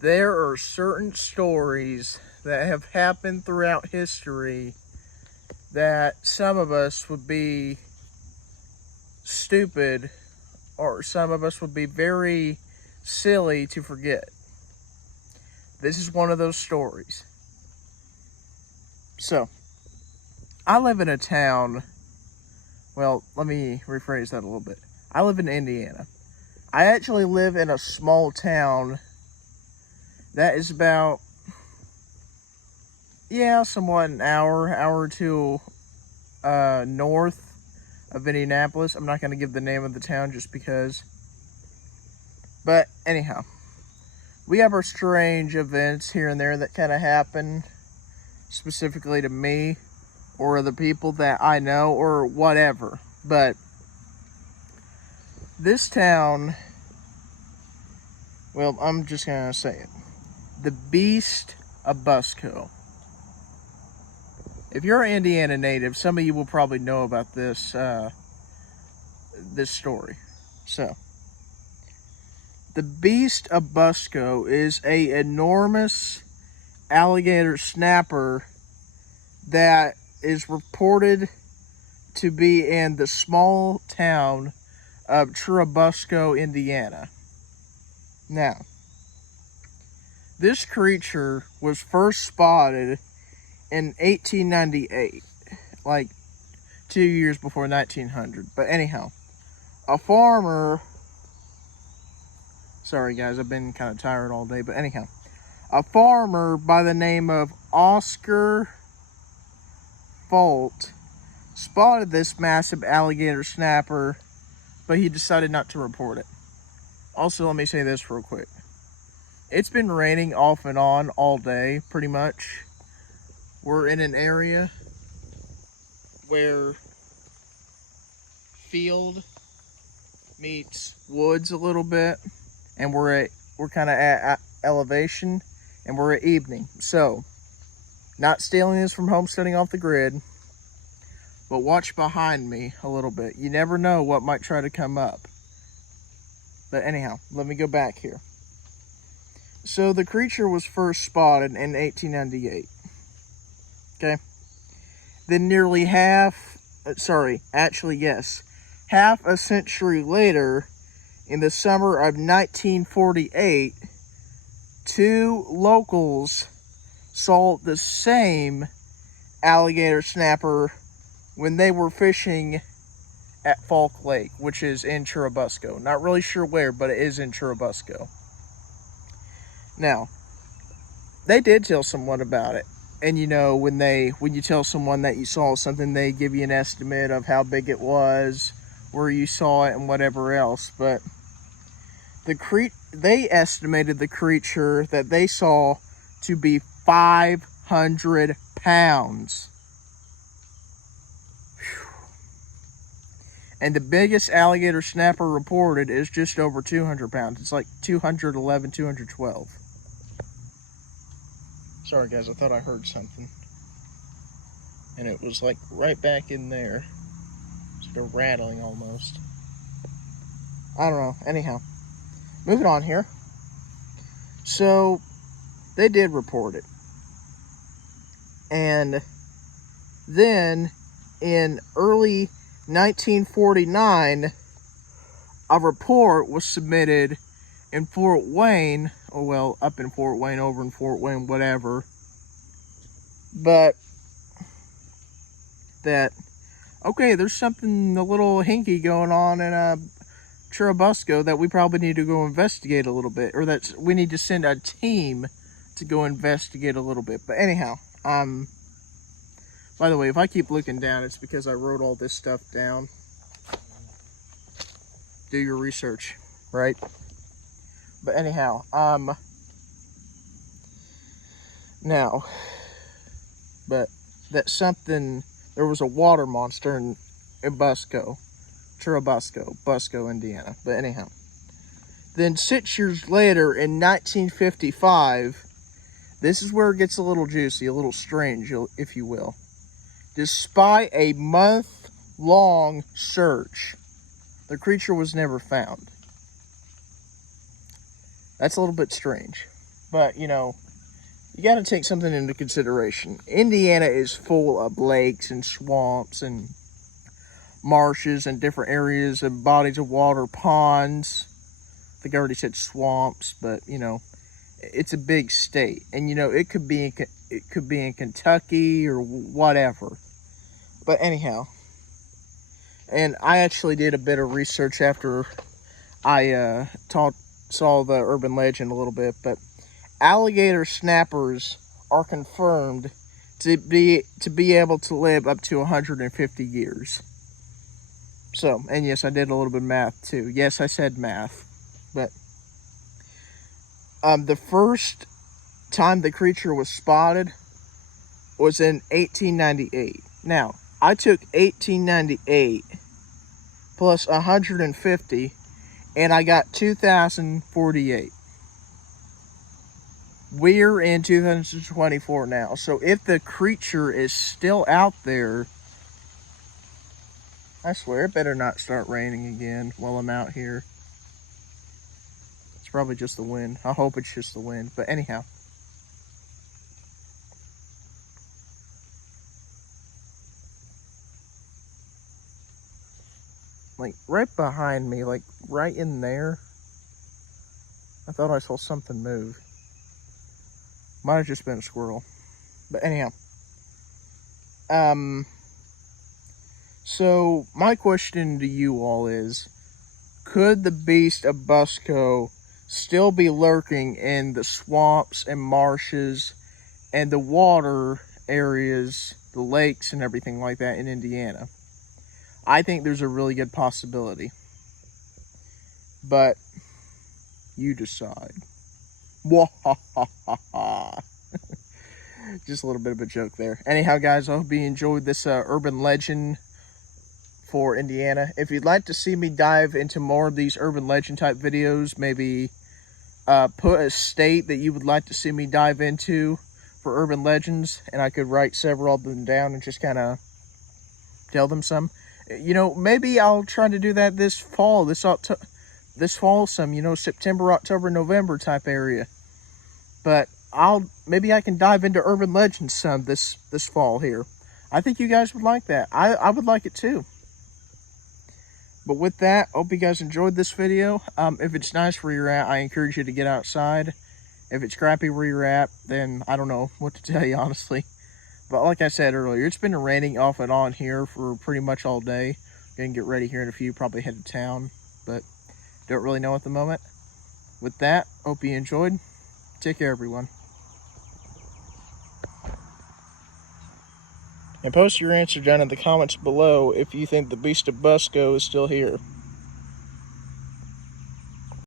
There are certain stories that have happened throughout history that some of us would be stupid or some of us would be very silly to forget. This is one of those stories. So, I live in a town. Well, let me rephrase that a little bit. I live in Indiana. I actually live in a small town that is about, somewhat an hour or two north of Indianapolis. I'm not going to give the name of the town just because. But anyhow, we have our strange events here and there that kind of happen specifically to me or the people that I know or whatever. But this town, well, I'm just going to say it. The Beast of Busco. If you're an Indiana native, some of you will probably know about this this story. So, the Beast of Busco is a enormous alligator snapper that is reported to be in the small town of Churubusco, Indiana. Now, this creature was first spotted in 1898, like 2 years before 1900. But anyhow, a farmer, sorry guys, I've been kind of tired all day, but anyhow, a farmer by the name of Oscar Folt spotted this massive alligator snapper, but he decided not to report it. Also, let me say this real quick. It's been raining off and on all day, pretty much. We're in an area where field meets woods a little bit, and we're kind of at elevation, and we're at evening. So, not stealing this from homesteading off the grid, but watch behind me a little bit. You never know what might try to come up. But anyhow, let me go back here. So the creature was first spotted in 1898. Okay. Then nearly half a century later, in the summer of 1948, two locals saw the same alligator snapper when they were fishing at Falk Lake, which is in Churubusco. Not really sure where, but it is in Churubusco. Now, they did tell someone about it. And you know, when you tell someone that you saw something, they give you an estimate of how big it was, where you saw it, and whatever else. But they estimated the creature that they saw to be 500 pounds. Whew. And the biggest alligator snapper reported is just over 200 pounds. It's like 211, 212. Sorry guys, I thought I heard something. And it was like right back in there. Sort of rattling almost. I don't know. Anyhow, moving on here. So, they did report it. And then, in early 1949, a report was submitted in Fort Wayne, up in Fort Wayne, over in Fort Wayne, whatever, but that, okay, there's something a little hinky going on in Churubusco that we probably need to go investigate a little bit, or that we need to send a team to go investigate a little bit. But anyhow, by the way, if I keep looking down, it's because I wrote all this stuff down. Do your research, right? But anyhow, there was a water monster in Busco, Indiana. But anyhow, then 6 years later, in 1955, this is where it gets a little juicy, a little strange, if you will. Despite a month-long search, the creature was never found. That's a little bit strange. But, you know, you got to take something into consideration. Indiana is full of lakes and swamps and marshes and different areas and bodies of water, ponds. I think I already said swamps, but, you know, it's a big state. And, you know, it could be in Kentucky or whatever. But anyhow, and I actually did a bit of research after I saw the urban legend a little bit, but alligator snappers are confirmed to be able to live up to 150 years. So, and yes, I did a little bit of math too. Yes, I said math. But the first time the creature was spotted was in 1898. Now, I took 1898 plus 150 and I got 2048. We're in 2024 now. So if the creature is still out there, I swear it better not start raining again while I'm out here. It's probably just the wind. I hope it's just the wind. But anyhow. Like right behind me, like right in there. I thought I saw something move. Might have just been a squirrel. But anyhow. So my question to you all is, could the beast of Busco still be lurking in the swamps and marshes and the water areas, the lakes and everything like that in Indiana? I think there's a really good possibility. But you decide. Just a little bit of a joke there. Anyhow, guys, I hope you enjoyed this urban legend for Indiana. If you'd like to see me dive into more of these urban legend type videos, maybe put a state that you would like to see me dive into for urban legends, and I could write several of them down and just kind of tell them some. You know, maybe I'll try to do that this fall, this fall some, you know, September, October, November type area. But maybe I can dive into urban legends some this fall here. I think you guys would like that. I would like it too. But with that, hope you guys enjoyed this video. If it's nice where you're at, I encourage you to get outside. If it's crappy where you're at, then I don't know what to tell you, honestly. But like I said earlier, it's been raining off and on here for pretty much all day. Gonna get ready here in a few, probably head to town, but don't really know at the moment. With that, hope you enjoyed. Take care, everyone. And post your answer down in the comments below if you think the Beast of Busco is still here.